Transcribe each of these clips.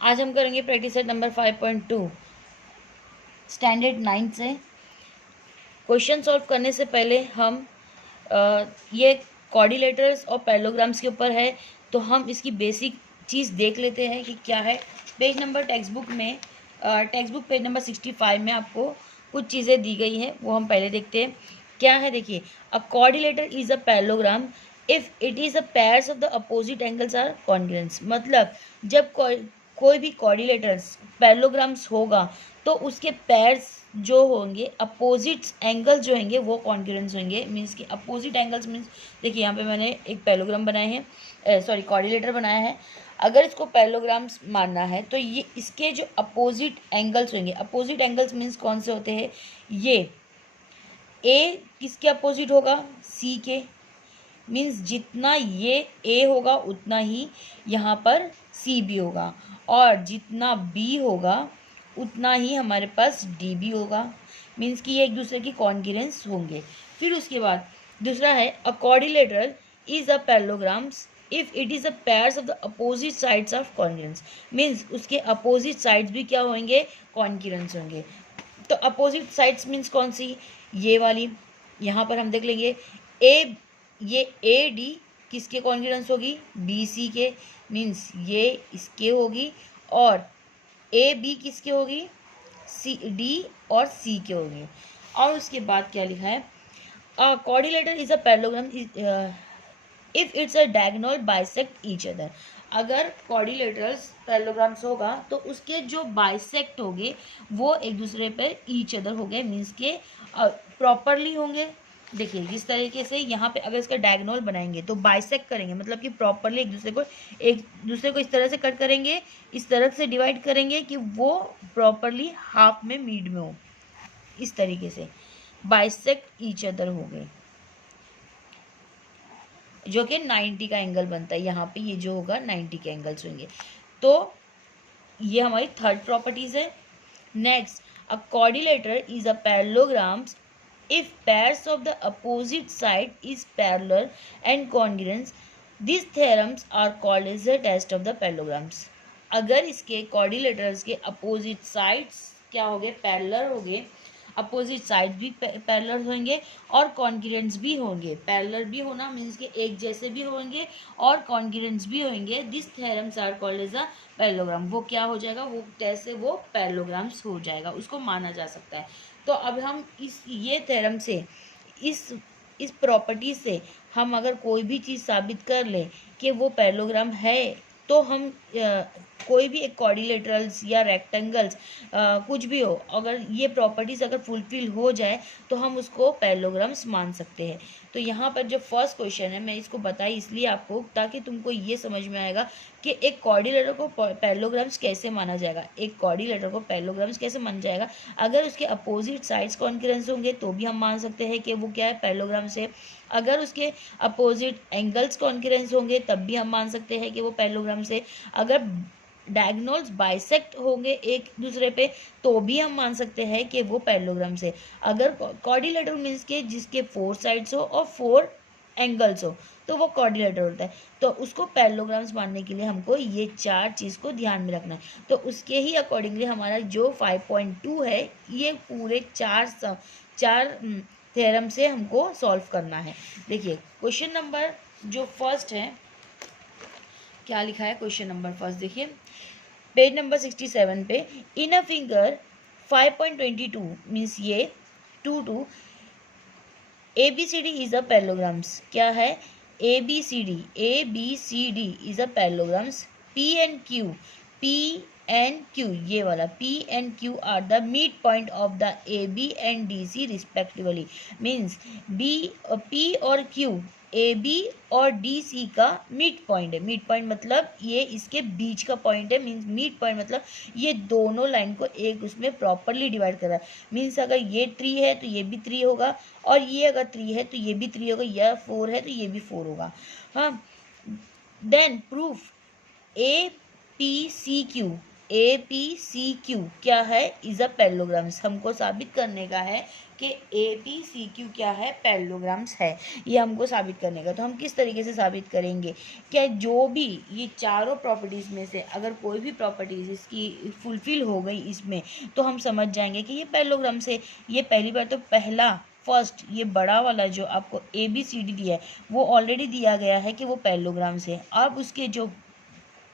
आज हम करेंगे प्रैक्टिस सेट नंबर 5.2 स्टैंडर्ड 9 से। क्वेश्चन सॉल्व करने से पहले हम ये कोऑर्डिनेटर्स और पैरेललोग्राम्स के ऊपर है, तो हम इसकी बेसिक चीज़ देख लेते हैं कि क्या है। Page number text book page number 65 में आपको कुछ चीज़ें दी गई हैं, वो हम पहले देखते हैं क्या है। देखिए, a coordinator is a parallelogram if it is a pairs of the opposite angles are congruent. मतलब जब कोई भी कोऑर्डिनेटर्स पैरेललोग्राम्स होगा तो उसके पेयर्स जो होंगे, अपोजिट एंगल्स जो होंगे वो कॉन्ग्रुएंट होंगे। मीन्स कि अपोजिट एंगल्स मीन्स, देखिए यहाँ पे मैंने एक पैरेललोग्राम बनाए हैं, सॉरी कोऑर्डिनेटर बनाया है। अगर इसको पैरेललोग्राम्स मानना है तो ये इसके जो अपोजिट एंगल्स होंगे, अपोजिट एंगल्स मीन्स कौन से होते हैं, ये ए किसके अपोजिट होगा, सी के। मीन्स जितना ये ए होगा उतना ही यहाँ पर सी भी होगा, और जितना बी होगा उतना ही हमारे पास डी भी होगा। मीन्स कि ये एक दूसरे की कॉन्ग्रुएंस होंगे। फिर उसके बाद दूसरा है, अ coordinator is a parallelograms if it is a pairs of the opposite sides of congruence. Means उसके अपोजिट साइड्स भी क्या होंगे, कॉन्ग्रुएंस होंगे। तो अपोजिट साइड्स मीन्स कौन सी, ये वाली। यहाँ पर हम देख लेंगे ये ए डी किसके कॉन्ग्रुएंस होगी, बी सी के। मीन्स ये इसके होगी, और ए बी किसके होगी, सी डी और सी के होगी। और उसके बाद क्या लिखा है, coordinator is a parallelogram if it's a diagonal bisect each other. अगर कोऑर्डिनेटर्स पैरेललोग्राम्स होगा तो उसके जो बाइसेक्ट होंगे वो एक दूसरे पर ईच अदर हो गए, मीन्स के प्रॉपरली होंगे। देखिए जिस तरीके से यहाँ पे अगर इसका डायगोनल बनाएंगे तो बाइसेक्ट करेंगे, मतलब कि प्रॉपरली एक दूसरे को इस तरह से कट करेंगे, इस तरह से डिवाइड करेंगे कि वो प्रॉपरली हाफ में मीड में हो। इस तरीके से बाइसेक्ट ईच अदर हो गए, जो कि 90 का एंगल बनता है। यहाँ पे ये जो होगा 90 के एंगल्स होंगे। तो ये हमारी थर्ड प्रॉपर्टीज है। Next, a coordinator is a parallelograms if pairs of the opposite side is parallel and congruent. This theorems are called as the test of the parallelograms. अगर इसके कोऑर्डिनेटर्स के अपोजिट साइड्स क्या हो गए, parallel हो गए, opposite side भी parallel होंगे और कॉन्ग्रुएंट्स भी होंगे। पैरेलल भी होना मीन्स के एक जैसे भी होंगे और कॉन्ग्रुएंट्स भी होंगे। This theorems are called as a parallelogram. वो क्या हो जाएगा, वो कैसे, वो पैरेललोग्राम्स हो जाएगा, उसको माना जा सकता है। तो अब हम ये थ्योरम से, इस प्रॉपर्टी से हम अगर कोई भी चीज़ साबित कर लें कि वो पैरेललोग्राम है, तो हम कोई भी एक कोऑर्डिनेटर्स या रेक्टेंगल्स कुछ भी हो, अगर ये प्रॉपर्टीज़ अगर फुलफिल हो जाए तो हम उसको पैरेललोग्राम्स मान सकते हैं। तो यहाँ पर जो फर्स्ट क्वेश्चन है, मैं इसको बताई इसलिए आपको ताकि तुमको ये समझ में आएगा कि एक कोऑर्डिनेटर को पैरेललोग्राम्स कैसे माना जाएगा। एक कोऑर्डिनेटर को पैरेललोग्राम्स कैसे माना जाएगा, अगर उसके अपोजिट साइड्स कॉन्ग्रुएंट होंगे तो भी हम मान सकते हैं कि वो क्या है, पैरेललोग्राम से। अगर उसके अपोजिट एंगल्स कॉन्ग्रुएंट होंगे तब भी हम मान सकते हैं कि वो पैरेललोग्राम से। अगर डायगोनल्स बाइसेक्ट होंगे एक दूसरे पे तो भी हम मान सकते हैं कि वो पैरेललोग्राम से। अगर कोऑर्डिनेटर मीन्स के जिसके 4 साइड्स हो और 4 एंगल्स हो तो वो कोऑर्डिनेटर होता है। तो उसको पैरेललोग्राम्स मानने के लिए हमको ये 4 चीज़ को ध्यान में रखना है। तो उसके ही अकॉर्डिंगली हमारा जो 5.2 है, ये पूरे चार थ्योरम से हमको सॉल्व करना है। देखिए क्वेश्चन नंबर जो फर्स्ट है, क्या लिखा है क्वेश्चन नंबर फर्स्ट, देखिए पेज नंबर 67 पे। इन अ फिगर 5.22 मीन्स ये 2 ABCD इज अ पैरेललोग्राम्स। क्या है, ABCD is a parallelograms. P and Q, ये वाला P and Q are the mid point of the AB and DC respectively. Means P और Q AB और DC का mid point है। Mid point मतलब ये इसके बीच का पॉइंट है। मीन्स मिड पॉइंट मतलब ये दोनों लाइन को एक उसमें प्रॉपरली डिवाइड कर रहा है। मीन्स अगर ये 3 है तो ये भी 3 होगा, और ये अगर 3 है तो ये भी 3 होगा, या 4 है तो ये भी 4 होगा। हाँ, देन प्रूफ APCQ क्या है, इज अ पैरेललोग्राम्स। हमको साबित करने का है कि ABCQ क्या है, पैरेललोग्राम्स है। ये हमको साबित करने का, तो हम किस तरीके से साबित करेंगे? क्या जो भी ये चारों प्रॉपर्टीज़ में से अगर कोई भी प्रॉपर्टीज़ इसकी फुलफिल हो गई इसमें, तो हम समझ जाएंगे कि ये पैरेललोग्राम्स है। ये पहली बार तो पहला फर्स्ट ये बड़ा वाला जो आपको ABCD दिया है वो ऑलरेडी दिया गया है कि वो पैरेललोग्राम्स है। अब उसके जो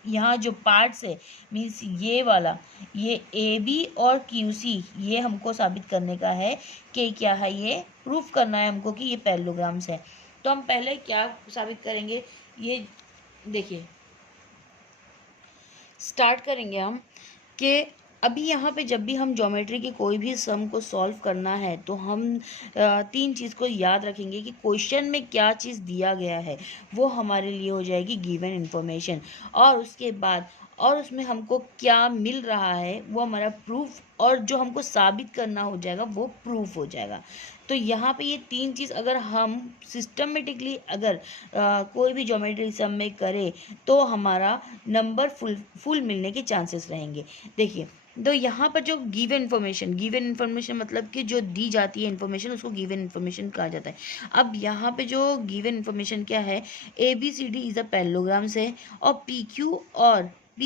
यहाँ जो पार्ट्स है मीन्स ये वाला, ये AB और QC, ये हमको साबित करने का है कि क्या है, ये प्रूफ करना है हमको कि ये पैरेललोग्राम्स है। तो हम पहले क्या साबित करेंगे, ये देखिए स्टार्ट करेंगे हम कि अभी यहाँ पे जब भी हम ज्योमेट्री के कोई भी सम को सॉल्व करना है तो हम तीन चीज़ को याद रखेंगे कि क्वेश्चन में क्या चीज़ दिया गया है वो हमारे लिए हो जाएगी गिवन इन्फॉर्मेशन, और उसके बाद और उसमें हमको क्या मिल रहा है वो हमारा प्रूफ, और जो हमको साबित करना हो जाएगा वो प्रूफ हो जाएगा। तो यहाँ पे ये तीन चीज़ अगर हम सिस्टमेटिकली अगर कोई भी ज्योमेट्री सम में करें तो हमारा नंबर फुल मिलने के चांसेस रहेंगे। देखिए, तो यहाँ पर जो गिवन इन्फॉर्मेशन मतलब कि जो दी जाती है इन्फॉर्मेशन उसको गिवन इन्फॉर्मेशन कहा जाता है। अब यहाँ पे जो गिवन इन्फॉर्मेशन क्या है, ABCD इज अ पैरेललोग्राम्स है, और PQ और P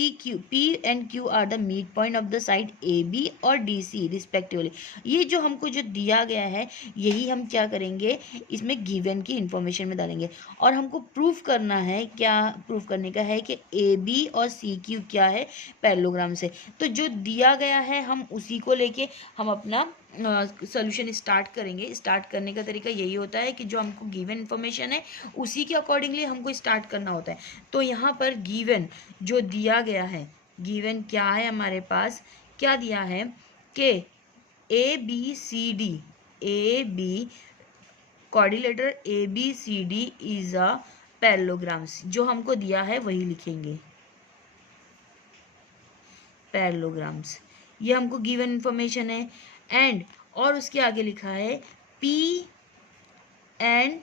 and Q are the mid point of the side AB और DC रिस्पेक्टिवली। ये जो हमको जो दिया गया है यही हम क्या करेंगे, इसमें गिवन की इन्फॉर्मेशन में डालेंगे, और हमको प्रूफ करना है, क्या प्रूफ करने का है कि AB और CQ क्या है, पैरेललोग्राम से। तो जो दिया गया है हम उसी को लेके हम अपना सोल्यूशन स्टार्ट करेंगे। स्टार्ट करने का तरीका यही होता है कि जो हमको गिवन इन्फॉर्मेशन है उसी के अकॉर्डिंगली हमको स्टार्ट करना होता है। तो यहाँ पर गिवन जो दिया गया है, गिवन क्या है हमारे पास, क्या दिया है कि AB coordinator ABCD is a parallelograms, जो हमको दिया है वही लिखेंगे, पैरेललोग्राम्स। ये हमको गिवन इन्फॉर्मेशन है। एंड और उसके आगे लिखा है P एंड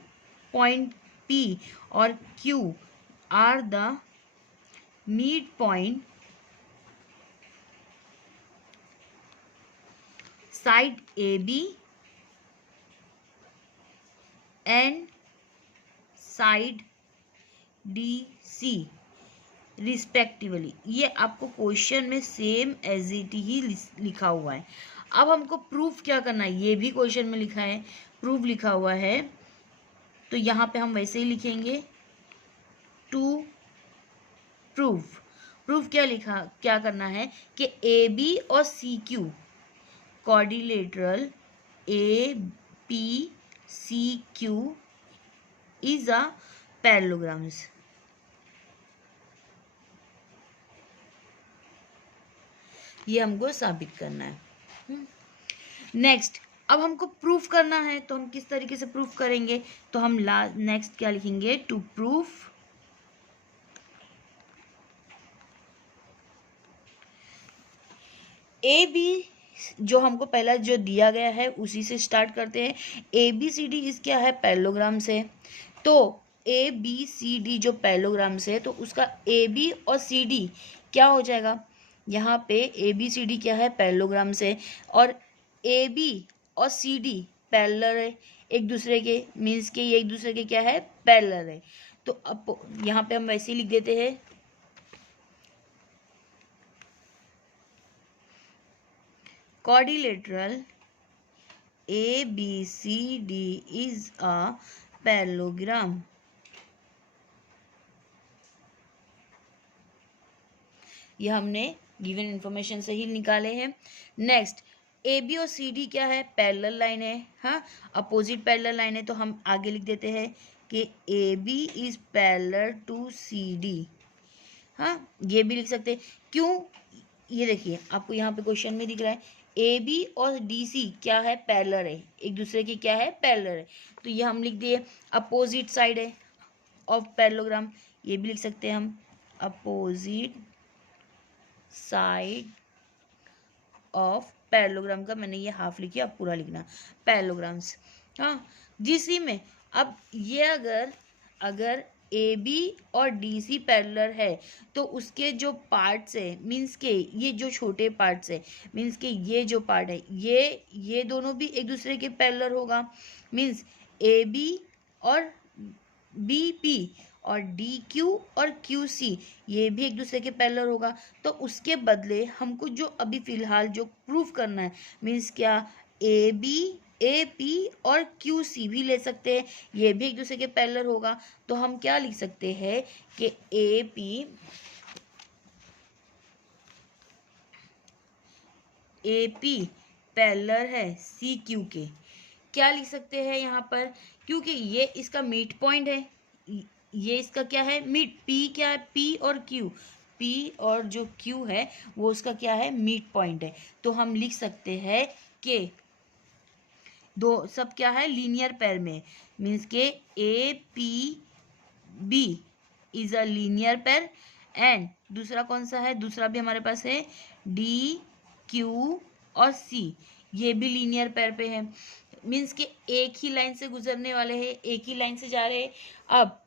पॉइंट P और Q are the mid point side AB and side DC respectively. ये आपको क्वेश्चन में सेम एज इट ही लिखा हुआ है। अब हमको प्रूफ क्या करना है, ये भी क्वेश्चन में लिखा है, प्रूफ लिखा हुआ है, तो यहाँ पे हम वैसे ही लिखेंगे टू प्रूफ क्या करना है कि AB और CQ coordinator ABCQ is a parallelograms. ये हमको साबित करना है। नेक्स्ट, अब हमको प्रूफ करना है तो हम किस तरीके से प्रूफ करेंगे, तो हम नेक्स्ट क्या लिखेंगे, टू प्रूफ AB, जो हमको पहला जो दिया गया है उसी से स्टार्ट करते हैं। ABCD इस क्या है, पैरेललोग्राम से। तो ABCD जो पैरेललोग्राम से है तो उसका AB और CD क्या हो जाएगा, यहाँ पे ABCD क्या है, पैरेललोग्राम से, और AB और CD पैरेलल है एक दूसरे के, मीन्स के ये एक दूसरे के क्या है, पैरेलल है। तो अब यहाँ पे हम वैसे ही लिख देते हैं, quadrilateral ABCD is a parallelogram। यह हमने गिवन इन्फॉर्मेशन से ही निकाले हैं। नेक्स्ट, AB और CD क्या है, पैरेलल लाइन है, हाँ, अपोजिट पैरेलल लाइन है, तो हम आगे लिख देते हैं कि AB is parallel to CD। हाँ, ये भी लिख सकते हैं। क्यों, ये देखिए आपको यहाँ पे क्वेश्चन में दिख रहा है AB और DC क्या है, पैरेलल है, एक दूसरे की क्या है, पैरेलल है, तो ये हम लिख दिए अपोजिट साइड है ऑफ पैरेललोग्राम। ये भी लिख सकते हैं हम अपोजिट साइड ऑफ पैरेललोग्राम का मैंने ये हाफ लिखी, अब पूरा लिखना पैरेललोग्राम्स। हाँ, जिसी में अब ये अगर ए बी और डी सी पैरेलल है तो उसके जो पार्ट्स है मीन्स के ये जो छोटे पार्ट्स है मीन्स के ये जो पार्ट है ये दोनों भी एक दूसरे के पैरेलल होगा। मीन्स ए बी और बी पी और डी क्यू और क्यू सी ये भी एक दूसरे के पैरेलल होगा। तो उसके बदले हमको जो अभी फ़िलहाल जो प्रूफ करना है मीन्स क्या, ए बी ए पी और क्यू सी भी ले सकते हैं, ये भी एक दूसरे के पैरेलल होगा। तो हम क्या लिख सकते हैं कि ए पी पैरेलल है सी क्यू के। क्या लिख सकते हैं यहाँ पर, क्योंकि ये इसका मिड पॉइंट है, ये इसका क्या है मिड, पी क्या है, पी और क्यू, पी और जो क्यू है वो उसका क्या है मिड पॉइंट है। तो हम लिख सकते हैं कि दो सब क्या है लीनियर पेयर में, मीन्स के A P B is a linear pair and दूसरा कौन सा है, दूसरा भी हमारे पास है डी क्यू और सी, ये भी लीनियर पेयर पे है। मीन्स के एक ही लाइन से गुजरने वाले हैं, एक ही लाइन से जा रहे हैं। अब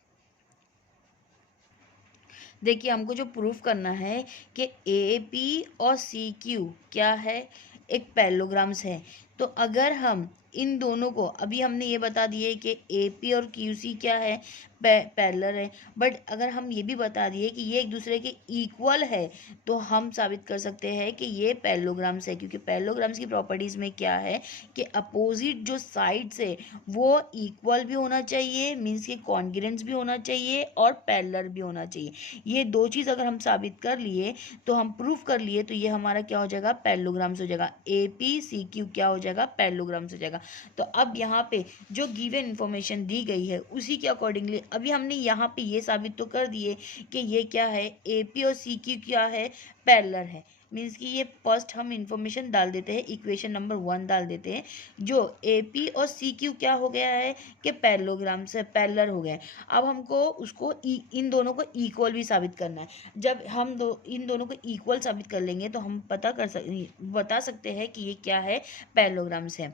देखिए हमको जो प्रूफ करना है कि ए पी और सी क्यू क्या है, एक पैरेललोग्राम्स है। तो अगर हम इन दोनों को, अभी हमने ये बता दिए कि ए पी और क्यू सी क्या है पैरेलल है, बट अगर हम ये भी बता दिए कि ये एक दूसरे के इक्वल है तो हम साबित कर सकते हैं कि ये पैरेललोग्राम्स है। क्योंकि पैरेललोग्राम्स की प्रॉपर्टीज़ में क्या है कि अपोजिट जो साइड्स है वो इक्वल भी होना चाहिए, मीन्स के कॉन्ग्रुएंट भी होना चाहिए और पैरेलल भी होना चाहिए। ये दो चीज़ अगर हम साबित कर लिए तो हम प्रूफ कर लिए तो ये हमारा क्या हो जाएगा पैरेललोग्राम्स हो जाएगा, ए पी सी क्यू क्या हो जाएगा पैरेललोग्राम्स हो जाएगा। तो अब यहाँ पे जो गिवन इन्फॉर्मेशन दी गई है उसी के अकॉर्डिंगली अभी हमने यहाँ पे ये साबित तो कर दिए कि ये क्या है ए पी और सी क्यू क्या है पैरेलल है। मीन्स कि ये फर्स्ट हम इंफॉर्मेशन डाल देते हैं, इक्वेशन नंबर 1 डाल देते हैं, जो ए पी और सी क्यू क्या हो गया है कि पैरेललोग्राम से पैरेलल हो गए। अब हमको उसको इन दोनों को इक्वल भी साबित करना है। जब हम इन दोनों को इक्वल साबित कर लेंगे तो हम बता सकते हैं कि ये क्या है पैरेललोग्राम्स है।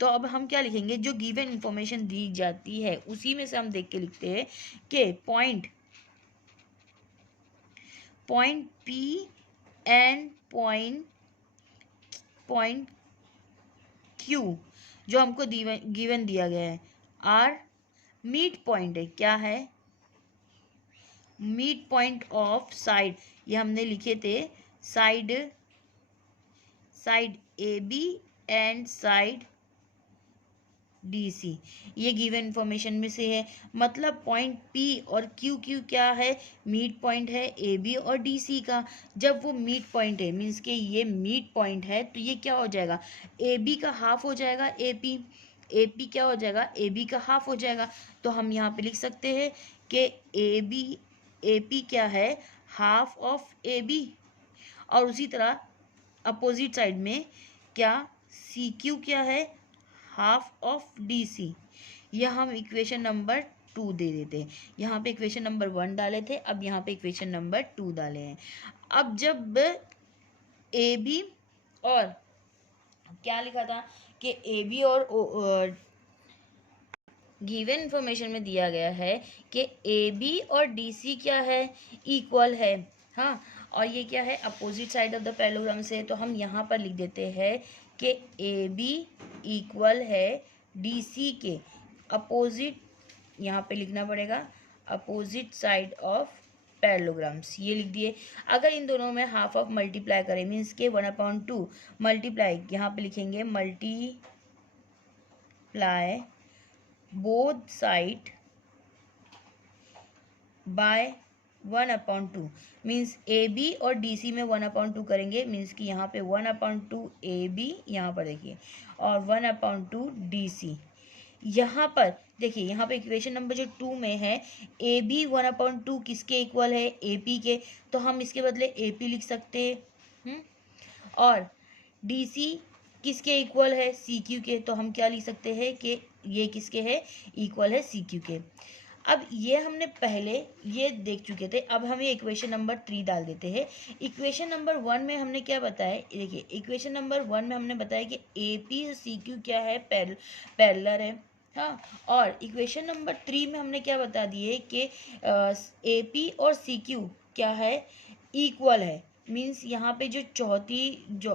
तो अब हम क्या लिखेंगे, जो गिवन इंफॉर्मेशन दी जाती है उसी में से हम देख के लिखते हैं कि point P and point Q जो हमको गिवन दिया गया है आर मिड पॉइंट है। क्या है मिड पॉइंट ऑफ साइड, ये हमने लिखे थे side A B and side D C, ये गिवन इन्फॉर्मेशन में से है। मतलब पॉइंट पी और क्यू क्या है मिड पॉइंट है ए बी और डी सी का। जब वो मिड पॉइंट है मीन्स के ये मिड पॉइंट है तो ये क्या हो जाएगा ए बी का हाफ हो जाएगा ए पी क्या हो जाएगा ए बी का हाफ हो जाएगा। तो हम यहाँ पे लिख सकते हैं कि ए पी क्या है हाफ ऑफ ए बी, और उसी तरह अपोजिट साइड में क्या सी क्यू क्या है हाफ ऑफ डी सी। यह हम इक्वेशन नंबर 2 दे देते हैं। यहाँ पे इक्वेशन नंबर 1 डाले थे, अब यहाँ पे इक्वेशन नंबर 2 डाले हैं। अब जब ए बी और क्या लिखा था कि ए बी और गिवन इन्फॉर्मेशन में दिया गया है कि ए बी और डी सी क्या है इक्वल है, हाँ, और ये क्या है opposite side of the parallelogram से। तो हम यहाँ पर लिख देते हैं कि ए बी इक्वल है डी सी के अपोजिट, यहाँ पे लिखना पड़ेगा अपोजिट साइड ऑफ पैरेललोग्राम्स, ये लिख दिए। अगर इन दोनों में हाफ ऑफ मल्टीप्लाई करें मीन्स के 1/2 मल्टीप्लाई, यहाँ पे लिखेंगे multiply both side by 1/2 means A B और डी सी में 1/2 करेंगे, मीन्स कि यहाँ पे 1/2 ए बी यहाँ पर देखिए और 1/2 डी सी। यहाँ पर देखिए यहाँ पे इक्वेशन नंबर जो 2 में है ए बी 1/2 किसके इक्वल है ए पी के, तो हम इसके बदले ए पी लिख सकते हैं। और डी सी किसके इक्वल है सी क्यू के, तो हम क्या लिख सकते हैं कि ये किसके है इक्वल है सी क्यू के। अब ये हमने पहले ये देख चुके थे, अब हम ये इक्वेशन नंबर 3 डाल देते हैं। इक्वेशन नंबर 1 में हमने क्या बताया, देखिए इक्वेशन नंबर 1 में हमने बताया कि ए पी और सी क्यू क्या है पैरेलल है, हाँ, और इक्वेशन नंबर 3 में हमने क्या बता दिए कि AP और CQ क्या है, इक्वल है। मीन्स यहाँ पे जो चौथी जो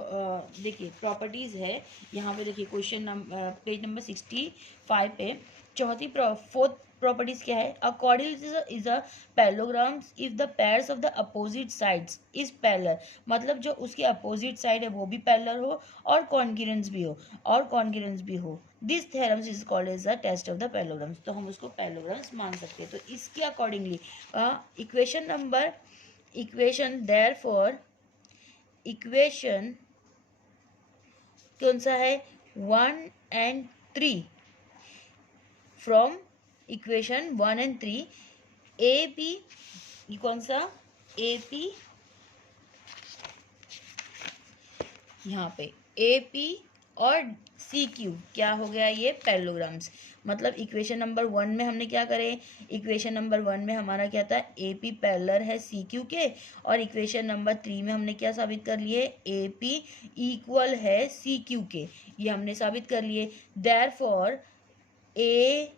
देखिए प्रॉपर्टीज़ है, यहाँ पे देखिए क्वेश्चन नंबर पेज नंबर 65 पे चौथी फोर्थ प्रॉपर्टीज क्या है, according is a parallelograms if the pairs of the opposite sides is parallel, मतलब जो उसके अपोजिट साइड है वो भी पैरेलल हो और कॉन्ग्रुएंस भी हो this theorems is called as the test of the parallelograms, तो हम उसको पैरेललोग्राम्स मान सकते हैं। तो इसके अकॉर्डिंगली इक्वेशन देयरफॉर इक्वेशन कौन सा है, 1 and 3 from equation 1 and 3 A P, कौन सा ए पी, यहाँ पे ए पी और सी क्यू क्या हो गया, ये पैरेललोग्राम्स। मतलब इक्वेशन नंबर 1 में हमने क्या करे, इक्वेशन नंबर 1 में हमारा क्या था, ए पी पैरेलल है सी क्यू के, और इक्वेशन नंबर 3 में हमने क्या साबित कर लिए, ए पी इक्वल है सी क्यू के, ये हमने साबित कर लिए। Therefore A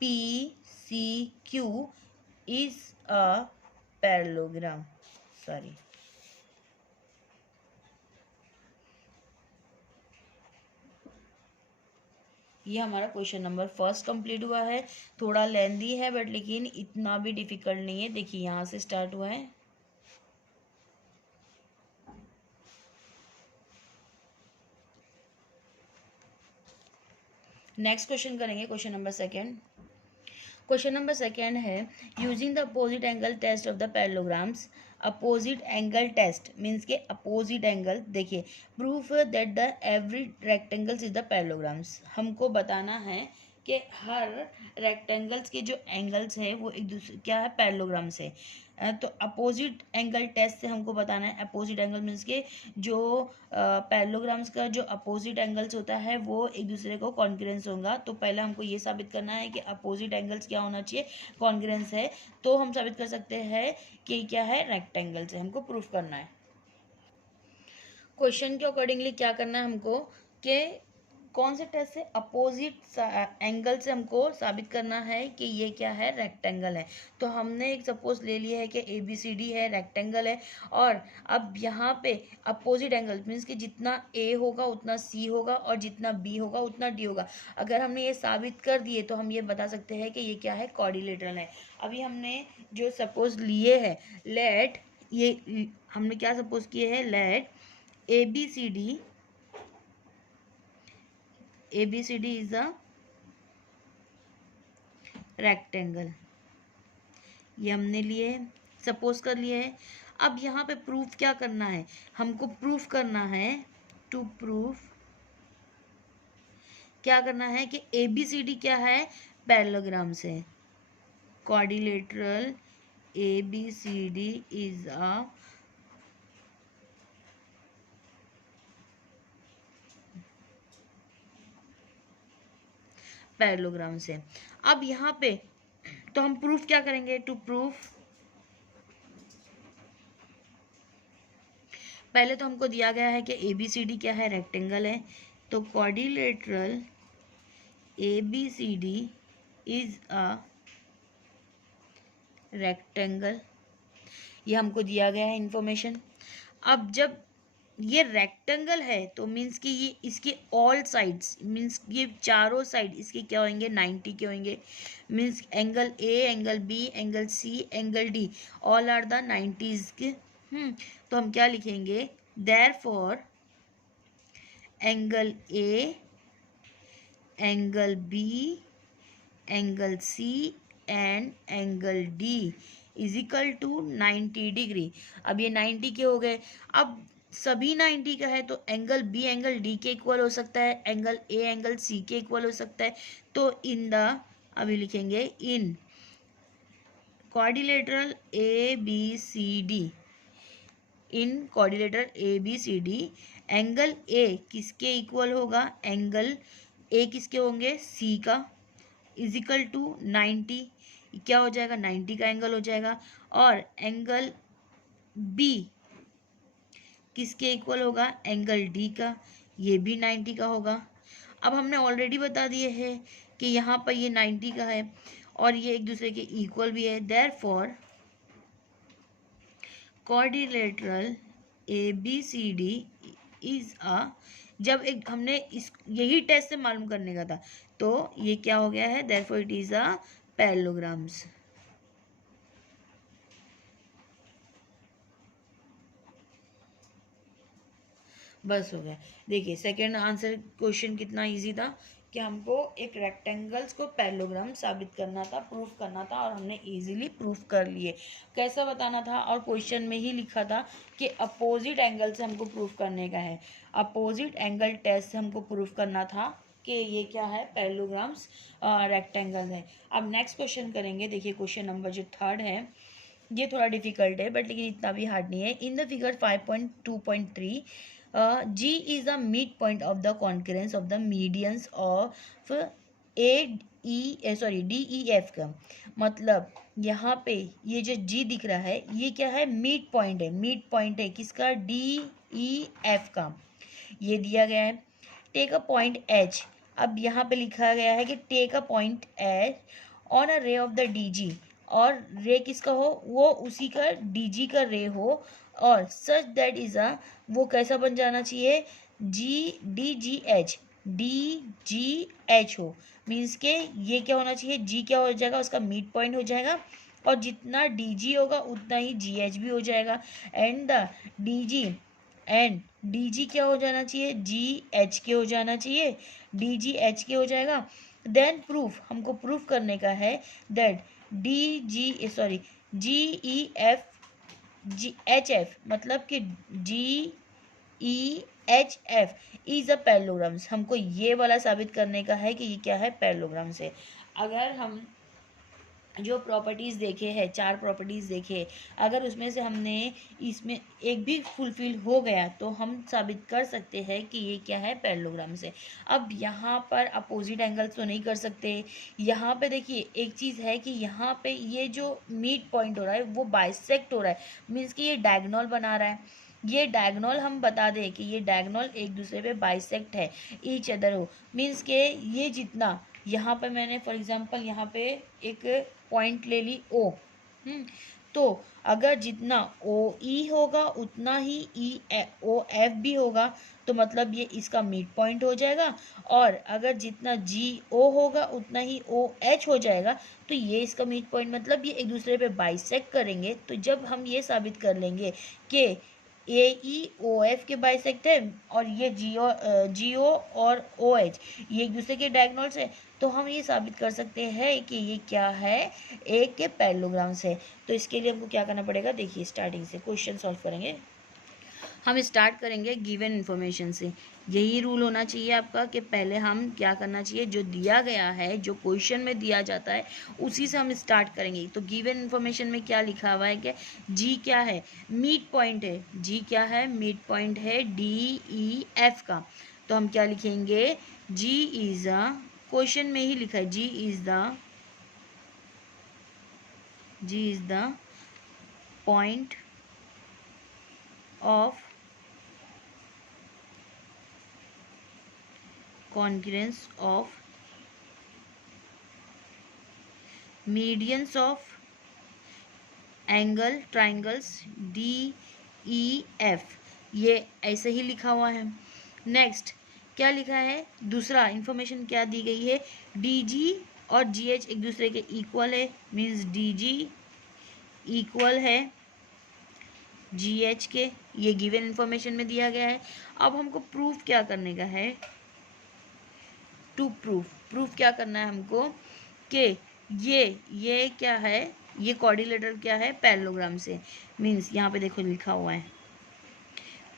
P C Q is a parallelogram, sorry ये हमारा क्वेश्चन नंबर फर्स्ट कंप्लीट हुआ है। थोड़ा लेंदी है बट लेकिन इतना भी डिफिकल्ट नहीं है। देखिए यहाँ से स्टार्ट हुआ है। नेक्स्ट क्वेश्चन करेंगे, question number second. Question number second है, using the opposite angle test of the parallelograms. Opposite angle test means के अपोजिट एंगल, देखिए proof that the every rectangles is the parallelograms, हमको बताना है कि हर रेक्टेंगल्स के जो एंगल्स है वो एक दूसरे क्या है, पैरेललोग्राम्स है। तो अपोजिट एंगल टेस्ट से हमको बताना है, अपोजिट एंगल मीन्स के जो पैरेललोग्राम्स का जो अपोजिट एंगल्स होता है वो एक दूसरे को कॉन्ग्रुएंस होगा। तो पहले हमको ये साबित करना है कि अपोजिट एंगल्स क्या होना चाहिए, कॉन्ग्रुएंस है। तो हम साबित कर सकते हैं कि क्या है, रेक्टेंगल्स है, हमको प्रूफ करना है। क्वेश्चन के अकॉर्डिंगली क्या करना है हमको कि कौन से टेस्ट से, अपोजिट एंगल से हमको साबित करना है कि ये क्या है, रेक्टेंगल है। तो हमने एक सपोज ले लिया है कि ए बी सी डी है, रेक्टेंगल है, और अब यहाँ पे अपोजिट एंगल मीन्स कि जितना ए होगा उतना सी होगा और जितना बी होगा उतना डी होगा। अगर हमने ये साबित कर दिए तो हम ये बता सकते हैं कि ये क्या है, क्वाड्रिलेटरल है। अभी हमने जो सपोज लिए है, लेट ये हमने क्या सपोज किए हैं, let ABCD is a rectangle, ये हमने लिए, सपोज कर लिए है। अब यहाँ पे प्रूफ क्या करना है, हमको प्रूफ करना है, टू प्रूफ क्या करना है कि ABCD क्या है, पैरेललोग्राम से, quadrilateral ABCD is a parallelogram से। अब यहाँ पे तो हम प्रूफ क्या करेंगे, टू प्रूफ पहले तो हमको दिया गया है कि ABCD क्या है, रेक्टेंगल है। तो quadrilateral ABCD is a rectangle, ये हमको दिया गया है इंफॉर्मेशन। अब जब ये रेक्टेंगल है तो मीन्स कि ये इसके ऑल साइड्स मीन्स ये चारों साइड इसके क्या होंगे, 90 के होंगे। Means angle A, angle B, angle C, angle D all are the 90s के। तो हम क्या लिखेंगे, therefore angle A, angle B, angle C and angle D is equal to 90 degree. अब ये 90 के हो गए। अब सभी 90 का है तो एंगल बी एंगल डी के इक्वल हो सकता है, एंगल ए एंगल सी के इक्वल हो सकता है। तो इन द, अभी लिखेंगे in quadrilateral A B C D, in quadrilateral A B C D angle A किसके इक्वल होगा, एंगल ए किसके होंगे, सी का, इज इक्वल टू 90, क्या हो जाएगा, 90 का एंगल हो जाएगा। और एंगल बी किसके इक्वल होगा, एंगल डी का, ये भी 90 का होगा। अब हमने ऑलरेडी बता दिए है कि यहाँ पर ये 90 का है और ये एक दूसरे के इक्वल भी है, देयरफॉर क्वाड्रिलेटरल ABCD इज अ, जब एक हमने इस यही टेस्ट से मालूम करने का था, तो ये क्या हो गया है, therefore it is a parallelograms. बस हो गया। देखिए सेकंड आंसर क्वेश्चन कितना इजी था कि हमको एक रेक्टेंगल्स को पैरेललोग्राम साबित करना था, प्रूफ करना था, और हमने इजीली प्रूफ कर लिए। कैसा बताना था, और क्वेश्चन में ही लिखा था कि अपोजिट एंगल से हमको प्रूफ करने का है, अपोजिट एंगल टेस्ट से हमको प्रूफ करना था कि ये क्या है, पैरेललोग्राम्स रेक्टेंगल है। अब नेक्स्ट क्वेश्चन करेंगे। देखिए क्वेश्चन नंबर जो थर्ड है ये थोड़ा डिफिकल्ट है, बट लेकिन इतना भी हार्ड नहीं है। In the figure 5.2.3 G is the midpoint of the concurrence of the medians of DEF का मतलब यहाँ पे ये जो G दिख रहा है ये क्या है, मिड पॉइंट है, मिड पॉइंट है किसका, DEF का, ये दिया गया है। टेक अ पॉइंट H, अब यहाँ पे लिखा गया है कि take a point H on a ray of the DG, और रे किसका हो, वो उसी का DG का रे हो, और सच दैट इज अ, वो कैसा बन जाना चाहिए, DGH, DGH हो, मीन्स के ये क्या होना चाहिए, G क्या हो जाएगा, उसका मिड पॉइंट हो जाएगा, और जितना DG होगा उतना ही GH भी हो जाएगा, and the DG and DG क्या हो जाना चाहिए, GH के हो जाना चाहिए, DGH के हो जाएगा। देन प्रूफ, हमको प्रूफ करने का है दैट GEF मतलब कि GEHF इज अ पैरेललोग्राम्स, हमको ये वाला साबित करने का है कि ये क्या है, पैरेललोग्राम्स है। अगर हम जो प्रॉपर्टीज़ देखे हैं, 4 प्रॉपर्टीज़ देखे, अगर उसमें से हमने इसमें एक भी फुलफिल हो गया तो हम साबित कर सकते हैं कि ये क्या है, पैरेललोग्राम से। अब यहाँ पर अपोजिट एंगल्स तो नहीं कर सकते। यहाँ पे देखिए एक चीज़ है कि यहाँ पे ये जो मिड पॉइंट हो रहा है वो बाइसेक्ट हो रहा है, मीन्स कि ये डायगोनल बना रहा है। ये डायगोनल हम बता दें कि ये डायगोनल एक दूसरे पे बाइसेक्ट है, ईच अदर हो, मीन्स के ये जितना यहाँ पे मैंने फॉर एग्जांपल यहाँ पे एक पॉइंट ले ली O, तो अगर जितना OE होगा उतना ही OF भी होगा, तो मतलब ये इसका मिड पॉइंट हो जाएगा, और अगर जितना GO होगा उतना ही OH हो जाएगा, तो ये इसका मिड पॉइंट, मतलब ये एक दूसरे पे बाइसेक्ट करेंगे। तो जब हम ये साबित कर लेंगे कि AEOF के बाइसेक्ट है और ये GO और OH ये एक दूसरे के डायगोनल्स है, तो हम ये साबित कर सकते हैं कि ये क्या है, एक के पैरेललोग्राम्स है। तो इसके लिए हमको क्या करना पड़ेगा, देखिए स्टार्टिंग से क्वेश्चन सॉल्व करेंगे। हम स्टार्ट करेंगे गिवन इन्फॉर्मेशन से। यही रूल होना चाहिए आपका कि पहले हम क्या करना चाहिए, जो दिया गया है, जो क्वेश्चन में दिया जाता है उसी से हम स्टार्ट करेंगे। तो गिवन इन्फॉर्मेशन में क्या लिखा हुआ है कि जी क्या है, मिड पॉइंट है, जी क्या है, मिड पॉइंट है DEF का। तो हम क्या लिखेंगे, जी इज द, क्वेश्चन में ही लिखा है G is the point of concurrence of medians of angle triangles DEF, ये ऐसे ही लिखा हुआ है। नेक्स्ट क्या लिखा है, दूसरा इंफॉर्मेशन क्या दी गई है, DG और GH एक दूसरे के इक्वल है, मीन्स DG इक्वल है GH के, ये गिवन इंफॉर्मेशन में दिया गया है। अब हमको प्रूफ क्या करने का है, टू प्रूफ क्या करना है हमको कि ये क्या है, ये क्वाड्रिलेटरल क्या है, पैरेललोग्राम से, मीन्स यहाँ पे देखो लिखा हुआ है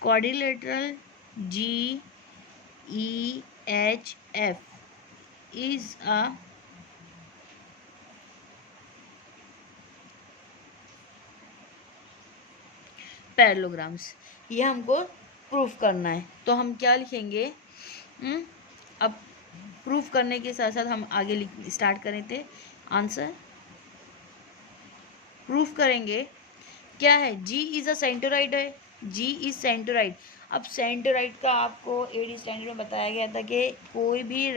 quadrilateral GEHF is a parallelograms, ये हमको प्रूफ करना है। तो हम क्या लिखेंगे, अब प्रूफ करने के साथ साथ हम आगे स्टार्ट करें थे आंसर प्रूफ करेंगे। क्या है, जी इज अ सेंटरोइड है, जी इज सेंटरोइड। अब सेंटराइड का आपको 8th स्टैंडर्ड में बताया गया था कि कोई भी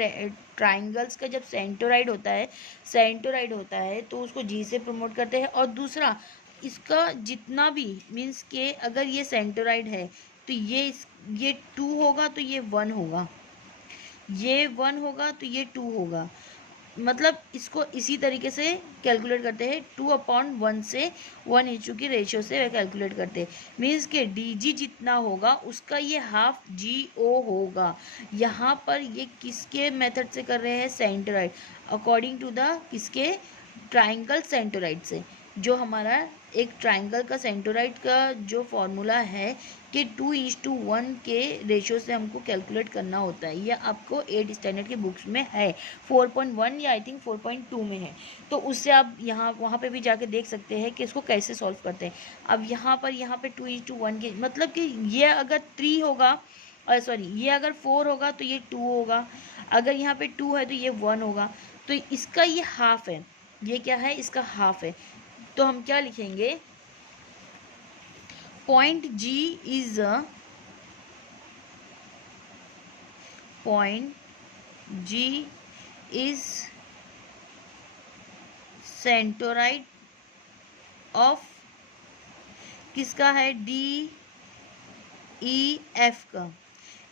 ट्राइंगल्स का जब सेंटराइड होता है तो उसको जी से प्रमोट करते हैं। और दूसरा, इसका जितना भी मीन्स के अगर ये सेंटराइड है तो ये 2 होगा तो ये 1 होगा, ये 1 होगा तो ये 2 होगा। मतलब इसको इसी तरीके से कैलकुलेट करते हैं, 2/1 से 1:2 की रेशियो से कैलकुलेट करते हैं। मीन्स के डी जी जितना होगा उसका ये हाफ जी ओ होगा। यहाँ पर ये किसके मेथड से कर रहे हैं? सेंटराइड, अकॉर्डिंग टू द किसके? ट्राइंगल सेंटराइड से। जो हमारा एक ट्राइंगल का सेंटराइड का जो फॉर्मूला है कि 2:1 के रेशियो से हमको कैलकुलेट करना होता है। ये आपको 8th स्टैंडर्ड के बुक्स में है, 4.1 या आई थिंक 4.2 में है। तो उससे आप वहाँ पे भी जाके देख सकते हैं कि इसको कैसे सॉल्व करते हैं। अब यहाँ पे 2:1 के मतलब कि ये अगर 3 होगा, सॉरी ये अगर 4 होगा तो ये 2 होगा, अगर यहाँ पे 2 है तो ये 1 होगा। तो इसका ये हाफ है, ये क्या है? इसका हाफ है। तो हम क्या लिखेंगे? पॉइंट जी इज सेंटराइड ऑफ किसका है? डी ई एफ का।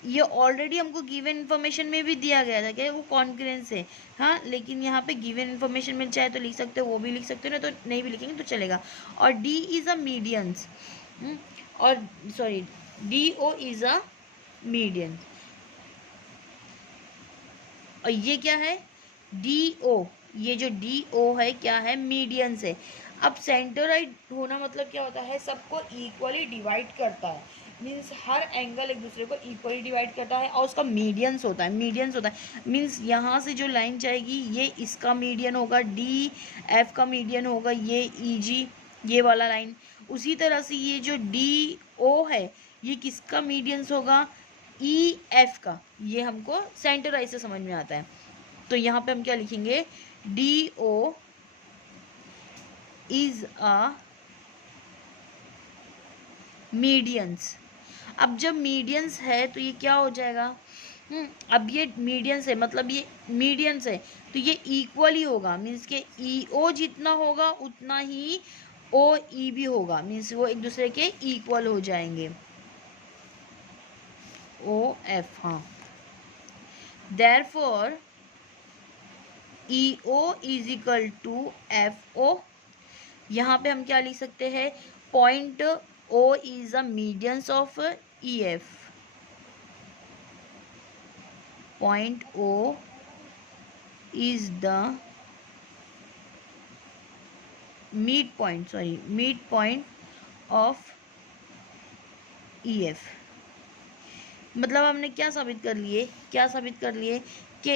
ये ऑलरेडी हमको गिवन इन्फॉर्मेशन में भी दिया गया था कि वो कॉन्करेंस है, हाँ, लेकिन यहाँ पे गिवन इन्फॉर्मेशन मिल चाहे तो लिख सकते हो, वो भी लिख सकते हो, ना तो नहीं भी लिखेंगे तो चलेगा। और डी इज़ अ मीडियंस, और sorry D O is a median. और ये क्या है? डी ओ, ये जो डी ओ है क्या है? मीडियन से। अब सेंटराइड होना मतलब क्या होता है? सबको इक्वली डिवाइड करता है, मीन्स हर एंगल एक दूसरे को इक्वली डिवाइड करता है, और उसका मीडियंस होता है। मीन्स यहाँ से जो लाइन जाएगी ये इसका मीडियन होगा, डी एफ का मीडियन होगा ये ई जी, ये वाला लाइन। उसी तरह से ये जो डी ओ है ये किसका मीडियंस होगा? ई एफ का। ये हमको सेंटराइज से समझ में आता है। तो यहाँ पे हम क्या लिखेंगे? D O is a medians. अब जब मीडियंस है तो ये क्या हो जाएगा? अब ये मीडियंस है, मतलब ये मीडियंस है तो ये इक्वल ही होगा, मीन्स के ई ओ जितना होगा उतना ही ओ ई भी होगा, मीन्स वो एक दूसरे के इक्वल हो जाएंगे। ओ एफ, हाँ। Therefore E O is equal to F O. यहाँ पे हम क्या लिख सकते हैं? Point O is a medians of E F. Point O is the mid point of E F. मतलब हमने क्या साबित कर लिए? कि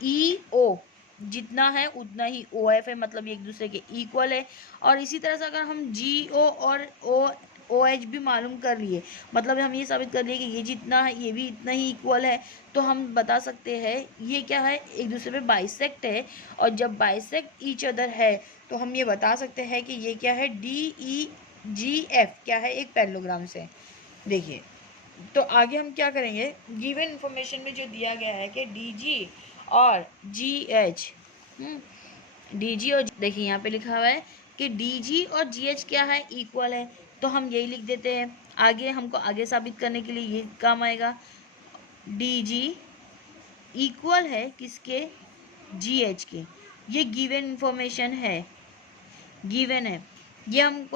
ई ओ जितना है उतना ही ओ एफ है, मतलब ये एक दूसरे के इक्वल है। और इसी तरह से अगर हम जी ओ और ओ एच भी मालूम कर लिए, मतलब हम ये साबित कर लिए कि ये जितना है ये भी इतना ही इक्वल है, तो हम बता सकते हैं ये क्या है? एक दूसरे पे बाइसेक्ट है। और जब बाइसेक्ट ईच अदर है तो हम ये बता सकते हैं कि ये क्या है? डी ई जी एफ क्या है? एक पैरेललोग्राम से। देखिए, तो आगे हम क्या करेंगे? गिवन इन्फॉर्मेशन में जो दिया गया है कि डी जी और जी एच, डी जी और देखिए यहाँ पे लिखा हुआ है कि डी जी और जी एच क्या है? इक्वल है, तो हम यही लिख देते हैं। आगे हमको आगे साबित करने के लिए ये काम आएगा। डी जी इक्वल है किसके? जी एच के। ये गिवन इन्फॉर्मेशन है, गिवन है। ये हम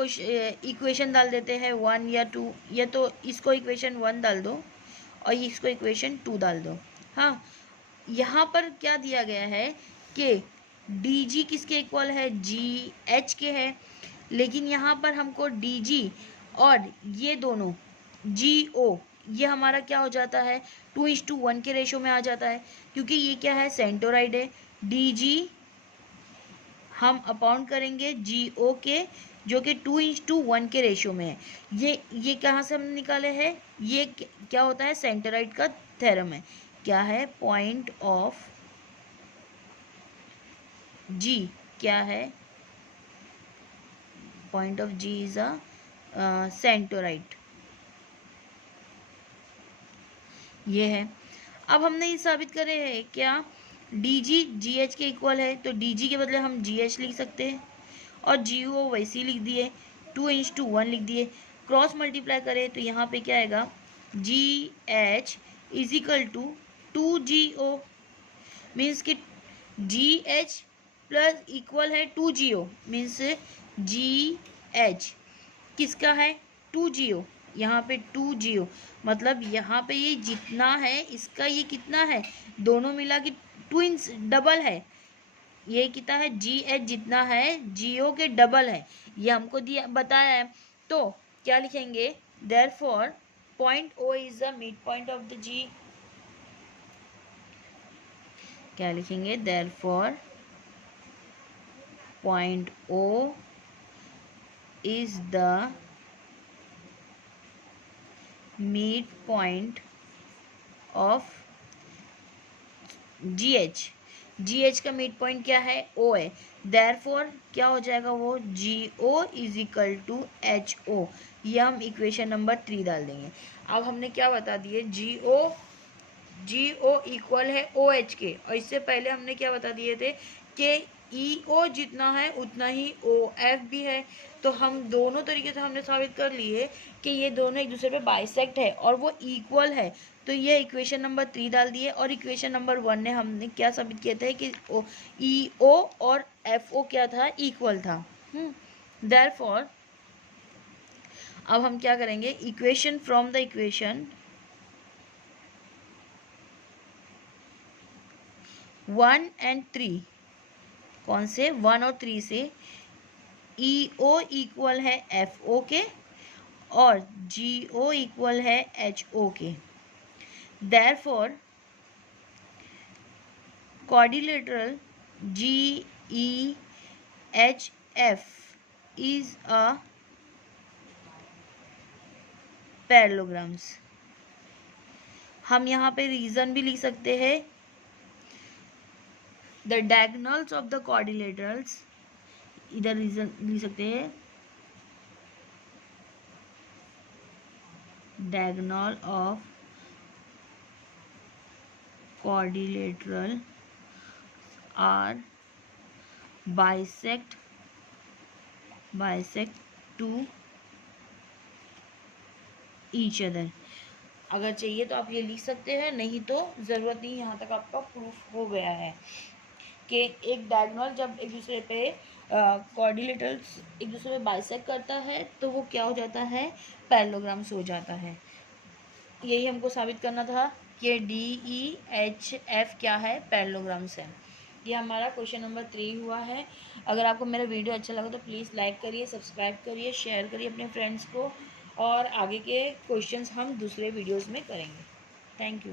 इक्वेशन डाल देते हैं 1 या 2, या तो इसको इक्वेशन 1 डाल दो और इसको इक्वेशन 2 डाल दो। हाँ, यहाँ पर क्या दिया गया है कि डी जी किसके इक्वल है? जी एच के है। लेकिन यहाँ पर हमको डी जी और ये दोनों जी ओ, ये हमारा क्या हो जाता है? 2:1 के रेशो में आ जाता है, क्योंकि ये क्या है? सेंटोराइड है। डी जी हम अपॉन करेंगे जी ओ के, जो कि 2:1 के रेशियो में है। ये कहाँ से हम निकाले हैं? ये क्या होता है? सेंटराइड का थ्योरम है। क्या है? पॉइंट ऑफ जी क्या है? Point of G is a centroid. ये है। अब हमने ये साबित करे है क्या, डी जी जी एच के इक्वल है, तो डी जी के बदले हम जी एच लिख सकते हैं और जी ओ वैसे ही लिख दिए, 2:1 लिख दिए। क्रॉस मल्टीप्लाई करें तो यहाँ पे क्या आएगा, G H is equal to 2GO, means कि जी एच प्लस इक्वल है 2GO, मीन्स जी एच किसका है, 2GO, यहाँ पे 2GO, मतलब यहाँ पे ये जितना है इसका ये कितना है, दोनों मिला के ट्विंस डबल है, ये कितना है, जी एच जितना है GO के डबल है, ये हमको दिया बताया है। तो क्या लिखेंगे, therefore point O is the mid point of the G, क्या लिखेंगे, therefore point O is the midpoint of GH, GH का मिड पॉइंट क्या है, O है, देयरफॉर क्या हो जाएगा वो, GO is equal to HO, ये हम इक्वेशन नंबर 3 डाल देंगे। अब हमने क्या बता दिए, GO इक्वल है OH के, और इससे पहले हमने क्या बता दिए थे कि EO जितना है उतना ही OF भी है। तो हम दोनों तरीके से हमने साबित कर लिए कि ये दोनों एक दूसरे पे बाइसेक्ट है और वो इक्वल है। तो ये इक्वेशन नंबर 3 डाल दिए, और इक्वेशन नंबर 1 ने हमने क्या साबित किया था कि EO और FO क्या था, इक्वल था। देयरफॉर अब हम क्या करेंगे, equation from the equation 1 and 3, कौन से 1 और 3 से, EO इक्वल है FO के और GO इक्वल है HO के, therefore quadrilateral GEHF is a parallelograms। हम यहाँ पे रीजन भी लिख सकते हैं, the diagonals of the quadrilaterals, इधर रीजन लिख सकते हैं, diagonal of quadrilateral are bisect to each other। अगर चाहिए तो आप ये लिख सकते हैं, नहीं तो ज़रूरत नहीं, यहाँ तक आपका प्रूफ हो गया है कि एक डायगोनल जब एक दूसरे पे कोऑर्डिनेटर्स एक दूसरे पे बाइसेक्ट करता है तो वो क्या हो जाता है, पैरेललोग्राम्स हो जाता है। यही हमको साबित करना था कि DEHF क्या है, पैरेललोग्राम्स है। ये हमारा क्वेश्चन नंबर 3 हुआ है। अगर आपको मेरा वीडियो अच्छा लगा तो प्लीज़ लाइक करिए, सब्सक्राइब करिए, शेयर करिए अपने फ्रेंड्स को, और आगे के क्वेश्चंस हम दूसरे वीडियोस में करेंगे। Thank you.